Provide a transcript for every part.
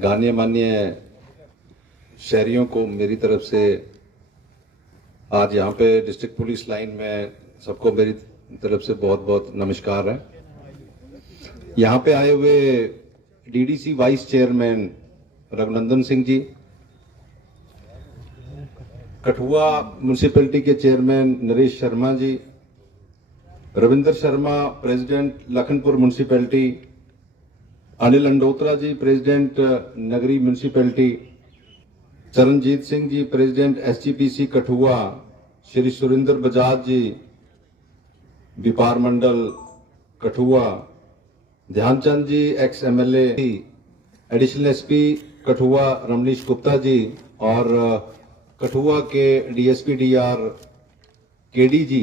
गान्य मान्य शहरियों को मेरी तरफ से आज यहाँ पे डिस्ट्रिक्ट पुलिस लाइन में सबको मेरी तरफ से बहुत बहुत नमस्कार है। यहाँ पे आए हुए DDC vice chairman Raghunandan Singh ji, Kathua municipality के chairman Naresh Sharma ji, Ravinder Sharma president Lakhanpur municipality, Anil Andotra ji president Nagri municipality, Charanjeet Singh ji president SGPC Kathua, Shri Surendra Bajaj ji Vyapar Mandal Kathua, Dhyanchand ji ex MLA, additional SP Kathua Ramneesh Gupta ji और कठुआ के डीएसपी डीआर केडी जी।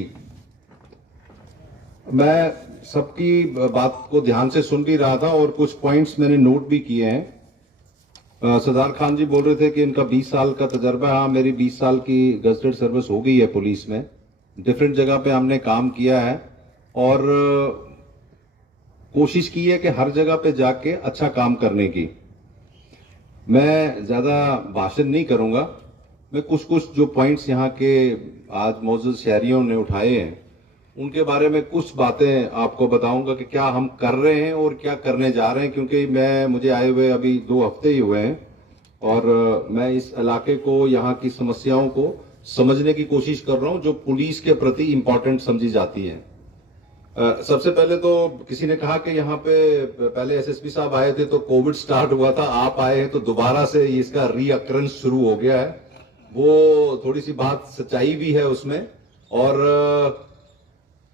मैं सबकी बात को ध्यान से सुन भी रहा था और कुछ पॉइंट्स मैंने नोट भी किए हैं। सरदार खान जी बोल रहे थे कि इनका 20 साल का तजर्बा। हाँ, मेरी 20 साल की गजटेड सर्विस हो गई है पुलिस में। डिफरेंट जगह पे हमने काम किया है और कोशिश की है कि हर जगह पे जाके अच्छा काम करने की। मैं ज्यादा भाषण नहीं करूंगा, मैं कुछ जो पॉइंट्स यहाँ के आज मौजूद शहरियों ने उठाए हैं उनके बारे में कुछ बातें आपको बताऊंगा कि क्या हम कर रहे हैं और क्या करने जा रहे हैं, क्योंकि मुझे आए हुए अभी 2 हफ्ते ही हुए हैं और मैं इस इलाके को, यहाँ की समस्याओं को समझने की कोशिश कर रहा हूं जो पुलिस के प्रति इंपॉर्टेंट समझी जाती है। सबसे पहले तो किसी ने कहा कि यहाँ पे पहले एसएसपी साहब आए थे तो कोविड स्टार्ट हुआ था, आप आए हैं तो दोबारा से इसका रीअकरेंस शुरू हो गया है। वो थोड़ी सी बात सच्चाई भी है उसमें, और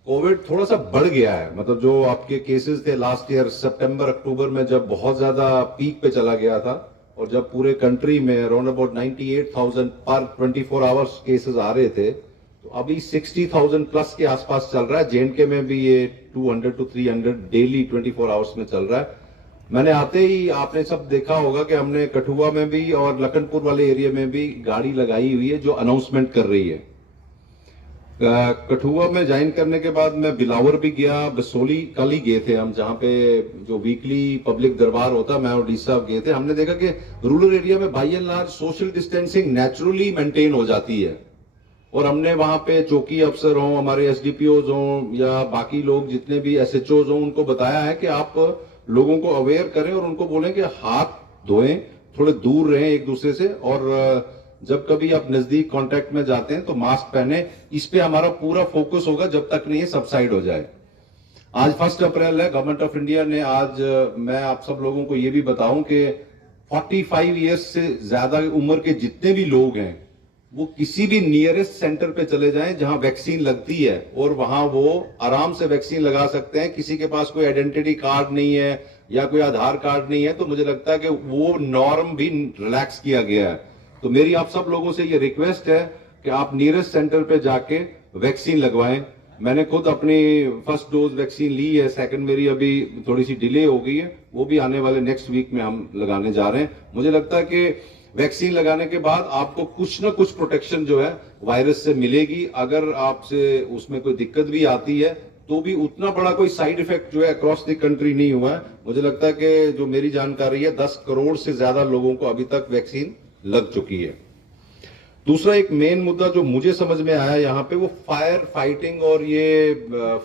कोविड थोड़ा सा बढ़ गया है। मतलब जो आपके केसेस थे लास्ट ईयर सितंबर अक्टूबर में जब बहुत ज्यादा पीक पे चला गया था और जब पूरे कंट्री में अराउंड अबाउट 98,000 पर 24 आवर्स केसेस आ रहे थे, तो अभी 60,000 प्लस के आसपास चल रहा है। जेएनके में भी ये 200 to 300 डेली 24 आवर्स में चल रहा है। मैंने आते ही आपने सब देखा होगा कि हमने कठुआ में भी और लखनपुर वाले एरिया में भी गाड़ी लगाई हुई है जो अनाउंसमेंट कर रही है। कठुआ में ज्वाइन करने के बाद मैं बिलावर भी गया, बसोली कल ही गए थे हम, जहां पे जो वीकली पब्लिक दरबार होता, मैं और डी साहब गए थे। हमने देखा कि रूरल एरिया में by and large social distancing naturally maintain हो जाती है और हमने वहां पे चौकी अफसर हों, हमारे एसडीपीओज हों या बाकी लोग जितने भी एसएचओज हों, उनको बताया है कि आप लोगों को अवेयर करें और उनको बोलें कि हाथ धोएं, थोड़े दूर रहें एक दूसरे से, और जब कभी आप नजदीक कांटेक्ट में जाते हैं तो मास्क पहने। इस पे हमारा पूरा फोकस होगा जब तक नहीं ये सबसाइड हो जाए। आज 1 अप्रैल है, गवर्नमेंट ऑफ इंडिया ने आज, मैं आप सब लोगों को ये भी बताऊं कि 45 ईयर्स से ज्यादा उम्र के जितने भी लोग हैं वो किसी भी नियरेस्ट सेंटर पे चले जाएं जहां वैक्सीन लगती है और वहां वो आराम से वैक्सीन लगा सकते हैं। किसी के पास कोई आइडेंटिटी कार्ड नहीं है या कोई आधार कार्ड नहीं है तो मुझे लगता है कि वो नॉर्म भी रिलैक्स किया गया है। तो मेरी आप सब लोगों से ये रिक्वेस्ट है कि आप नियरेस्ट सेंटर पे जाके वैक्सीन लगवाएं। मैंने खुद अपनी फर्स्ट डोज वैक्सीन ली है, सेकंड मेरी अभी थोड़ी सी डिले हो गई है, वो भी आने वाले नेक्स्ट वीक में हम लगाने जा रहे हैं। मुझे लगता है कि वैक्सीन लगाने के बाद आपको कुछ ना कुछ प्रोटेक्शन जो है वायरस से मिलेगी। अगर आपसे उसमें कोई दिक्कत भी आती है तो भी उतना बड़ा कोई साइड इफेक्ट जो है अक्रॉस द कंट्री नहीं हुआ है। मुझे लगता है कि जो मेरी जानकारी है 10 करोड़ से ज्यादा लोगों को अभी तक वैक्सीन लग चुकी है। दूसरा एक मेन मुद्दा जो मुझे समझ में आया यहाँ पे वो फायर फाइटिंग और ये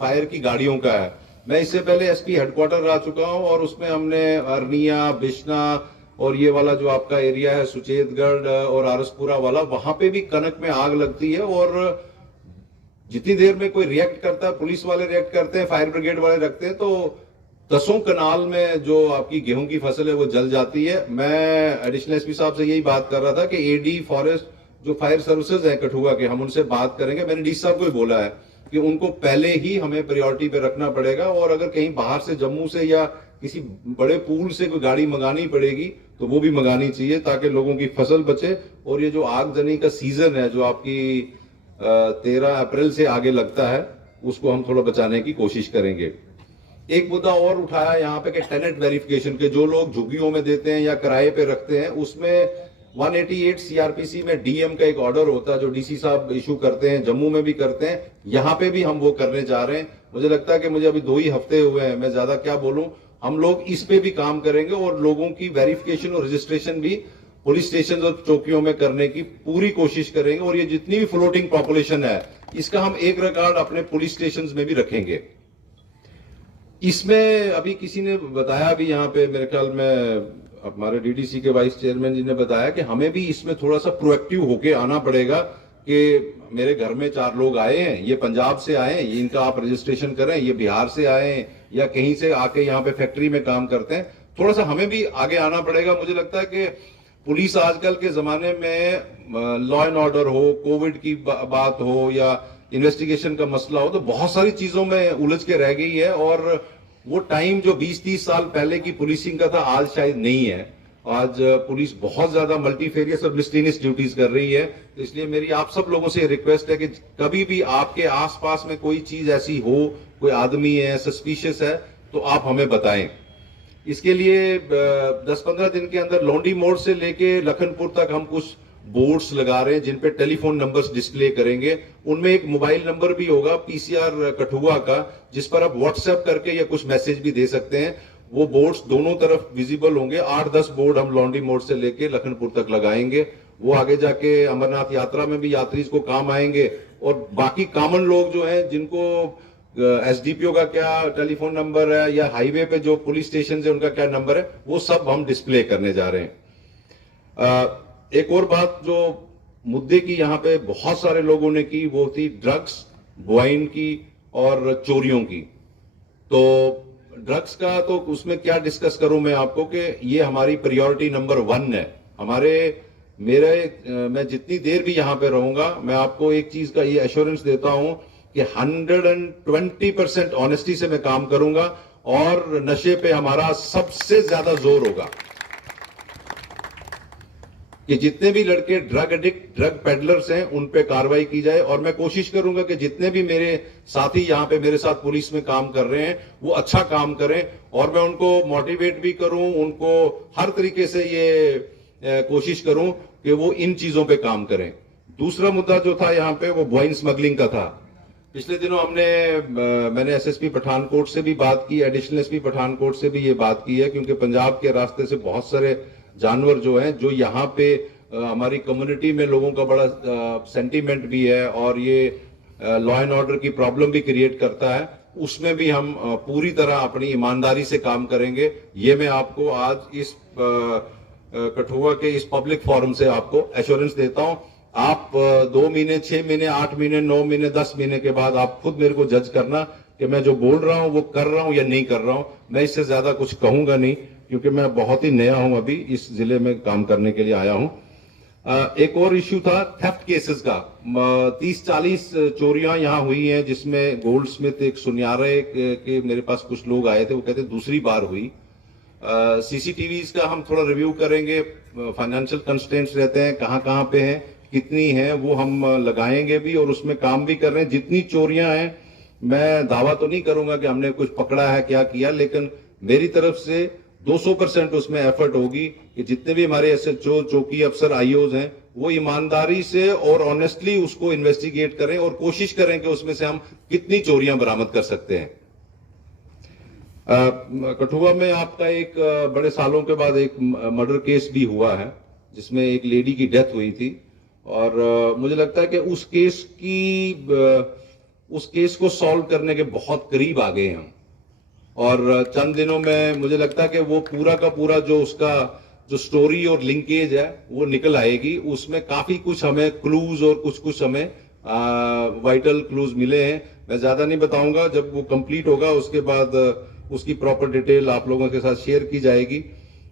फायर की गाड़ियों का है। मैं इससे पहले एसपी हेडक्वार्टर रह चुका हूं और उसमें हमने अरनिया, बिश्ना और ये वाला जो आपका एरिया है सुचेतगढ़ और आरसपुरा वाला, वहां पे भी कनक में आग लगती है और जितनी देर में कोई रिएक्ट करता है, पुलिस वाले रिएक्ट करते हैं, फायर ब्रिगेड वाले रखते हैं, तो 10 कनाल में जो आपकी गेहूं की फसल है वो जल जाती है। मैं एडिशनल एसपी साहब से यही बात कर रहा था कि एडी फॉरेस्ट जो फायर सर्विसेज है कठुआ के, हम उनसे बात करेंगे। मैंने डी साहब को ही बोला है कि उनको पहले ही हमें प्रायोरिटी पे रखना पड़ेगा और अगर कहीं बाहर से जम्मू से या किसी बड़े पूल से कोई गाड़ी मंगानी पड़ेगी तो वो भी मंगानी चाहिए ताकि लोगों की फसल बचे। और ये जो आगजनी का सीजन है जो आपकी 13 अप्रैल से आगे लगता है, उसको हम थोड़ा बचाने की कोशिश करेंगे। एक मुद्दा और उठाया यहाँ पे कि टेनेंट वेरिफिकेशन के, जो लोग झुग्गियों में देते हैं या किराए पे रखते हैं, उसमें 188 सीआरपीसी में डीएम का एक ऑर्डर होता है जो डीसी साहब इशू करते हैं, जम्मू में भी करते हैं, यहाँ पे भी हम वो करने जा रहे हैं। मुझे लगता है कि मुझे अभी 2 ही हफ्ते हुए हैं, मैं ज्यादा क्या बोलूं, हम लोग इस पे भी काम करेंगे और लोगों की वेरिफिकेशन और रजिस्ट्रेशन भी पुलिस स्टेशन और चौकियों में करने की पूरी कोशिश करेंगे। और ये जितनी भी फ्लोटिंग पॉपुलेशन है इसका हम एक रिकॉर्ड अपने पुलिस स्टेशन में भी रखेंगे। इसमें अभी किसी ने बताया भी यहाँ पे, मेरे ख्याल में हमारे डीडीसी के वाइस चेयरमैन जी ने बताया कि हमें भी इसमें थोड़ा सा प्रोएक्टिव होके आना पड़ेगा कि मेरे घर में 4 लोग आए हैं, ये पंजाब से आए हैं, इनका आप रजिस्ट्रेशन करें, ये बिहार से आए हैं या कहीं से आके यहाँ पे फैक्ट्री में काम करते हैं। थोड़ा सा हमें भी आगे आना पड़ेगा। मुझे लगता है कि पुलिस आजकल के जमाने में लॉ एंड ऑर्डर हो, कोविड की बात हो या इन्वेस्टिगेशन का मसला हो, तो बहुत सारी चीजों में उलझ के रह गई है। और वो टाइम जो 20-30 साल पहले की पुलिसिंग का था आज शायद नहीं है। आज पुलिस बहुत ज्यादा मल्टीफेरियस और मिस्टीनियस ड्यूटीज कर रही है। तो इसलिए मेरी आप सब लोगों से रिक्वेस्ट है कि कभी भी आपके आसपास में कोई चीज ऐसी हो, कोई आदमी है सस्पिशियस है, तो आप हमें बताएं। इसके लिए 10-15 दिन के अंदर लौंडी मोड़ से लेके लखनपुर तक हम कुछ बोर्ड्स लगा रहे हैं जिन पे टेलीफोन नंबर्स डिस्प्ले करेंगे। उनमें एक मोबाइल नंबर भी होगा पीसीआर कठुआ का, जिस पर आप व्हाट्सएप करके या कुछ मैसेज भी दे सकते हैं। वो बोर्ड्स दोनों तरफ विजिबल होंगे। 8-10 बोर्ड हम लौंडी मोड़ से लेके लखनपुर तक लगाएंगे। वो आगे जाके अमरनाथ यात्रा में भी यात्री को काम आएंगे। और बाकी कॉमन लोग जो हैं जिनको एसडीपीओ का क्या टेलीफोन नंबर है या हाईवे पे जो पुलिस स्टेशन है उनका क्या नंबर है, वो सब हम डिस्प्ले करने जा रहे हैं। एक और बात जो मुद्दे की यहाँ पे बहुत सारे लोगों ने की, वो थी ड्रग्स, वाइन की और चोरियों की। तो ड्रग्स का तो उसमें क्या डिस्कस करूं मैं आपको कि ये हमारी प्रायोरिटी नंबर 1 है। मैं जितनी देर भी यहां पे रहूंगा, मैं आपको एक चीज का ये एश्योरेंस देता हूं कि 120% ऑनेस्टी से मैं काम करूंगा और नशे पे हमारा सबसे ज्यादा जोर होगा कि जितने भी लड़के ड्रग एडिक्ट, ड्रग पेडलर्स हैं, उन पे कार्रवाई की जाए। और मैं कोशिश करूंगा कि जितने भी मेरे साथी यहाँ पे मेरे साथ पुलिस में काम कर रहे हैं वो अच्छा काम करें और मैं उनको मोटिवेट भी करूं, उनको हर तरीके से ये कोशिश करूं कि वो इन चीजों पे काम करें। दूसरा मुद्दा जो था यहाँ पे वो वाइन स्मगलिंग का था। पिछले दिनों मैंने एसएसपी पठानकोट से भी बात की, एडिशनल एसपी पठानकोट से भी ये बात की है, क्योंकि पंजाब के रास्ते से बहुत सारे जानवर जो हैं, जो यहाँ पे हमारी कम्युनिटी में लोगों का बड़ा सेंटीमेंट भी है और ये लॉ एंड ऑर्डर की प्रॉब्लम भी क्रिएट करता है, उसमें भी हम पूरी तरह अपनी ईमानदारी से काम करेंगे। ये मैं आपको आज इस कठुआ के इस पब्लिक फोरम से आपको एश्योरेंस देता हूं। आप 2 महीने, 6 महीने, 8 महीने, 9 महीने, 10 महीने के बाद आप खुद मेरे को जज करना कि मैं जो बोल रहा हूं वो कर रहा हूं या नहीं कर रहा हूं। मैं इससे ज्यादा कुछ कहूंगा नहीं, क्योंकि मैं बहुत ही नया हूं, अभी इस जिले में काम करने के लिए आया हूं। एक और इश्यू था थेफ्ट केसेस का। 30-40 चोरियां यहां हुई हैं, जिसमें गोल्ड स्मिथ, एक सुनियारे के मेरे पास कुछ लोग आए थे, वो कहते दूसरी बार हुई। सीसीटीवीज का हम थोड़ा रिव्यू करेंगे, फाइनेंशियल कंस्ट्रेंट्स रहते हैं, कहां कहां पे हैं, कितनी है, वो हम लगाएंगे भी और उसमें काम भी कर रहे हैं। जितनी चोरियां हैं, मैं दावा तो नहीं करूंगा कि हमने कुछ पकड़ा है, क्या किया, लेकिन मेरी तरफ से 200% उसमें एफर्ट होगी कि जितने भी हमारे एसएचओ, चौकी अफसर, आईओज हैं, वो ईमानदारी से और ऑनेस्टली उसको इन्वेस्टिगेट करें और कोशिश करें कि उसमें से हम कितनी चोरियां बरामद कर सकते हैं। कठुआ में आपका एक बड़े सालों के बाद एक मर्डर केस भी हुआ है, जिसमें एक लेडी की डेथ हुई थी और मुझे लगता है कि उस केस को सॉल्व करने के बहुत करीब आ गए हैं और चंद दिनों में मुझे लगता है कि वो पूरा का पूरा जो उसका जो स्टोरी और लिंकेज है वो निकल आएगी। उसमें काफी कुछ हमें क्लूज और कुछ हमें वाइटल क्लूज मिले हैं। मैं ज्यादा नहीं बताऊंगा, जब वो कंप्लीट होगा उसके बाद उसकी प्रॉपर डिटेल आप लोगों के साथ शेयर की जाएगी।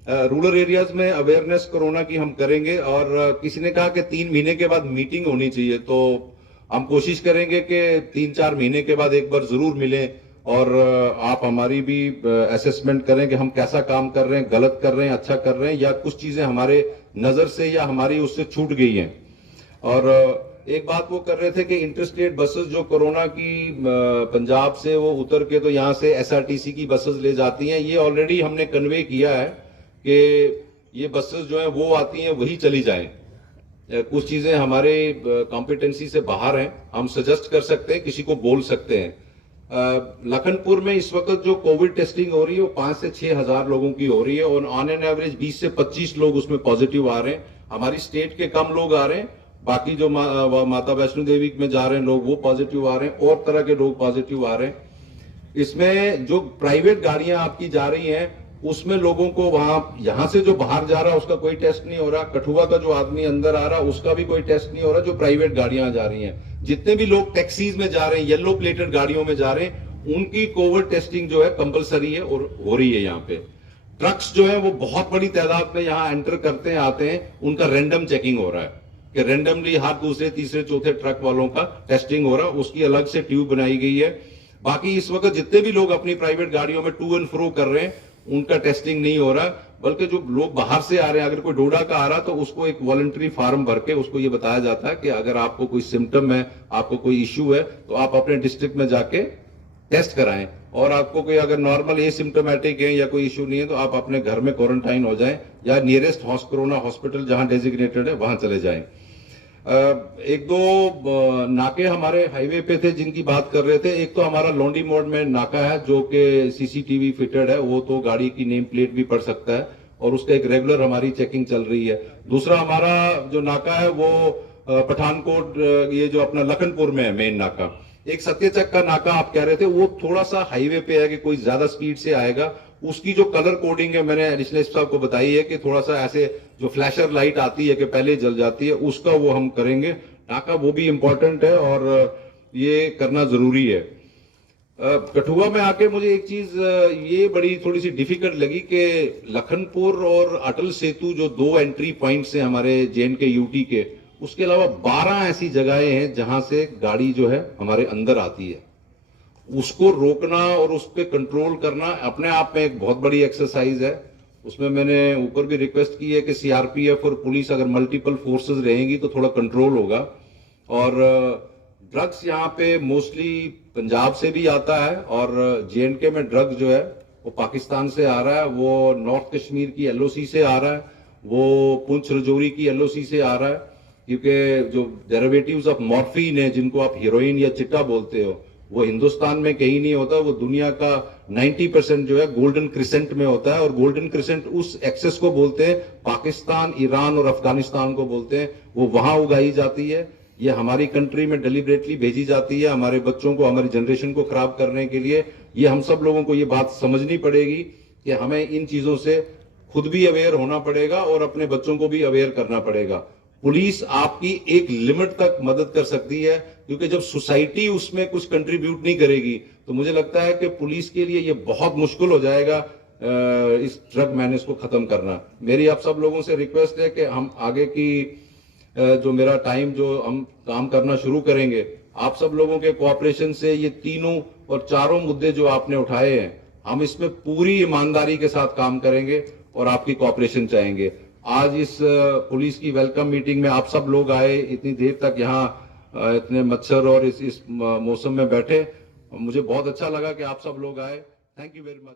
रूरल एरियाज में अवेयरनेस कोरोना की हम करेंगे और किसी ने कहा कि 3 महीने के बाद मीटिंग होनी चाहिए, तो हम कोशिश करेंगे कि 3-4 महीने के बाद एक बार जरूर मिलें और आप हमारी भी असेसमेंट करें कि हम कैसा काम कर रहे हैं, गलत कर रहे हैं, अच्छा कर रहे हैं, या कुछ चीजें हमारे नजर से या हमारी उससे छूट गई हैं। और एक बात वो कर रहे थे कि इंटरस्टेट बसेस जो कोरोना की पंजाब से वो उतर के तो यहाँ से एसआरटीसी की बसेस ले जाती हैं, ये ऑलरेडी हमने कन्वे किया है कि ये बसेस जो है वो आती हैं वही चली जाएं। कुछ चीजें हमारे कॉम्पिटेंसी से बाहर हैं, हम सजेस्ट कर सकते हैं, किसी को बोल सकते हैं। लखनपुर में इस वक्त जो कोविड टेस्टिंग हो रही है वो 5 से 6 हजार लोगों की हो रही है और ऑन एन एवरेज 20 से 25 लोग उसमें पॉजिटिव आ रहे हैं। हमारी स्टेट के कम लोग आ रहे हैं, बाकी जो माता वैष्णो देवी में जा रहे हैं लोग वो पॉजिटिव आ रहे हैं और तरह के लोग पॉजिटिव आ रहे हैं। इसमें जो प्राइवेट गाड़ियां आपकी जा रही हैं उसमें लोगों को वहां यहां से जो बाहर जा रहा है उसका कोई टेस्ट नहीं हो रहा, कठुआ का जो आदमी अंदर आ रहा है उसका भी कोई टेस्ट नहीं हो रहा, जो प्राइवेट गाड़ियां जा रही हैं। जितने भी लोग टैक्सीज में जा रहे हैं, येलो प्लेटेड गाड़ियों में जा रहे हैं, उनकी कोविड टेस्टिंग जो है कंपलसरी है और हो रही है। यहाँ पे ट्रक्स जो है वो बहुत बड़ी तादाद में यहाँ एंटर करते हैं, आते हैं, उनका रैंडम चेकिंग हो रहा है कि रैंडमली हर दूसरे तीसरे चौथे ट्रक वालों का टेस्टिंग हो रहा है, उसकी अलग से ट्यूब बनाई गई है। बाकी इस वक्त जितने भी लोग अपनी प्राइवेट गाड़ियों में टू एंड फ्रो कर रहे हैं उनका टेस्टिंग नहीं हो रहा, बल्कि जो लोग बाहर से आ रहे हैं, अगर कोई डोडा का आ रहा तो उसको एक वॉलंटरी फॉर्म भर के उसको ये बताया जाता है कि अगर आपको कोई सिम्टम है, आपको कोई इश्यू है तो आप अपने डिस्ट्रिक्ट में जाके टेस्ट कराएं, और आपको कोई अगर नॉर्मल एसिम्टोमेटिक है या कोई इश्यू नहीं है तो आप अपने घर में क्वारंटाइन हो जाएं या नियरेस्ट कोरोना हॉस्पिटल जहां डेजिग्नेटेड है वहां चले जाएं। एक दो नाके हमारे हाईवे पे थे जिनकी बात कर रहे थे। एक तो हमारा लोंडी मोड़ में नाका है जो कि सीसीटीवी फिटेड है, वो तो गाड़ी की नेम प्लेट भी पढ़ सकता है और उसका एक रेगुलर हमारी चेकिंग चल रही है। दूसरा हमारा जो नाका है वो पठानकोट, ये जो अपना लखनपुर में है मेन नाका। एक सत्यचक का नाका आप कह रहे थे, वो थोड़ा सा हाईवे पे है कि कोई ज्यादा स्पीड से आएगा, उसकी जो कलर कोडिंग है मैंने एडिशनल साहब को बताई है कि थोड़ा सा ऐसे जो फ्लैशर लाइट आती है कि पहले जल जाती है, उसका वो हम करेंगे नाका, वो भी इंपॉर्टेंट है और ये करना जरूरी है। कठुआ में आके मुझे एक चीज ये बड़ी थोड़ी सी डिफिकल्ट लगी कि लखनपुर और अटल सेतु जो दो एंट्री पॉइंट्स हैं हमारे JNK UT के, उसके अलावा 12 ऐसी जगहें हैं जहां से गाड़ी जो है हमारे अंदर आती है। उसको रोकना और उस पर कंट्रोल करना अपने आप में एक बहुत बड़ी एक्सरसाइज है। उसमें मैंने ऊपर भी रिक्वेस्ट की है कि CRPF और पुलिस अगर मल्टीपल फोर्सेस रहेंगी तो थोड़ा कंट्रोल होगा। और ड्रग्स यहाँ पे मोस्टली पंजाब से भी आता है और JNK में ड्रग्स जो है वो पाकिस्तान से आ रहा है, वो नॉर्थ कश्मीर की LOC से आ रहा है, वो पुंछ रजौरी की LOC से आ रहा है, क्योंकि जो डेरिवेटिव्स ऑफ मॉर्फिन है जिनको आप हीरोइन या चिट्टा बोलते हो वो हिंदुस्तान में कहीं नहीं होता, वो दुनिया का 90% जो है गोल्डन क्रिसेंट में होता है। और गोल्डन क्रिसेंट उस एक्सेस को बोलते हैं, पाकिस्तान, ईरान और अफगानिस्तान को बोलते हैं, वो वहां उगाई जाती है। ये हमारी कंट्री में डेलिबरेटली भेजी जाती है हमारे बच्चों को, हमारी जनरेशन को खराब करने के लिए। ये हम सब लोगों को ये बात समझनी पड़ेगी कि हमें इन चीजों से खुद भी अवेयर होना पड़ेगा और अपने बच्चों को भी अवेयर करना पड़ेगा। पुलिस आपकी एक लिमिट तक मदद कर सकती है, क्योंकि जब सोसाइटी उसमें कुछ कंट्रीब्यूट नहीं करेगी तो मुझे लगता है कि पुलिस के लिए ये बहुत मुश्किल हो जाएगा इस ड्रग मैनेज को खत्म करना। मेरी आप सब लोगों से रिक्वेस्ट है कि हम आगे की जो मेरा टाइम जो हम काम करना शुरू करेंगे, आप सब लोगों के कोऑपरेशन से ये तीनों और चारों मुद्दे जो आपने उठाए हैं, हम इसमें पूरी ईमानदारी के साथ काम करेंगे और आपकी कोऑपरेशन चाहेंगे। आज इस पुलिस की वेलकम मीटिंग में आप सब लोग आए, इतनी देर तक यहाँ इतने मच्छर और इस मौसम में बैठे, मुझे बहुत अच्छा लगा कि आप सब लोग आए। Thank you very much.